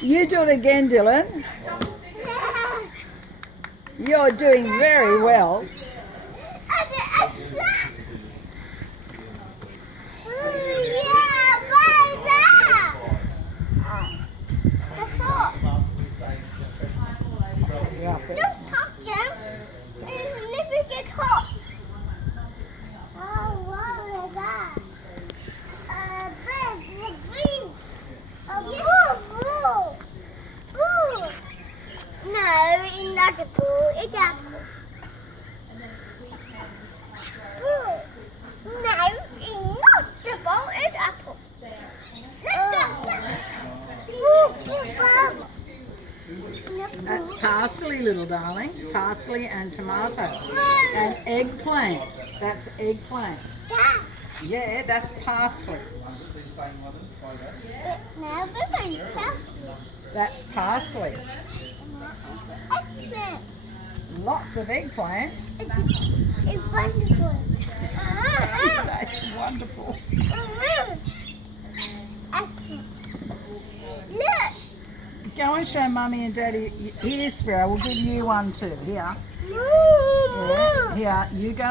You do it again, Dylan. You're doing very well. Just touch him and never get hot. Oh, what is that? The green. Boo, boo, boo. No, it's not a boo. It's apple. Boo. No, it's not the ball. It's apple. Boo, boo, boo. That's parsley, little darling. Parsley and tomato. And eggplant. That's eggplant. Dad. Yeah, that's parsley. Now we're going to That's parsley. excellent. Lots of eggplant. It's wonderful. That's wonderful. Excellent. Look. Go and show Mummy and Daddy. Here, Spiro. We'll give you one too. Here. Moo, moo. Here. You go.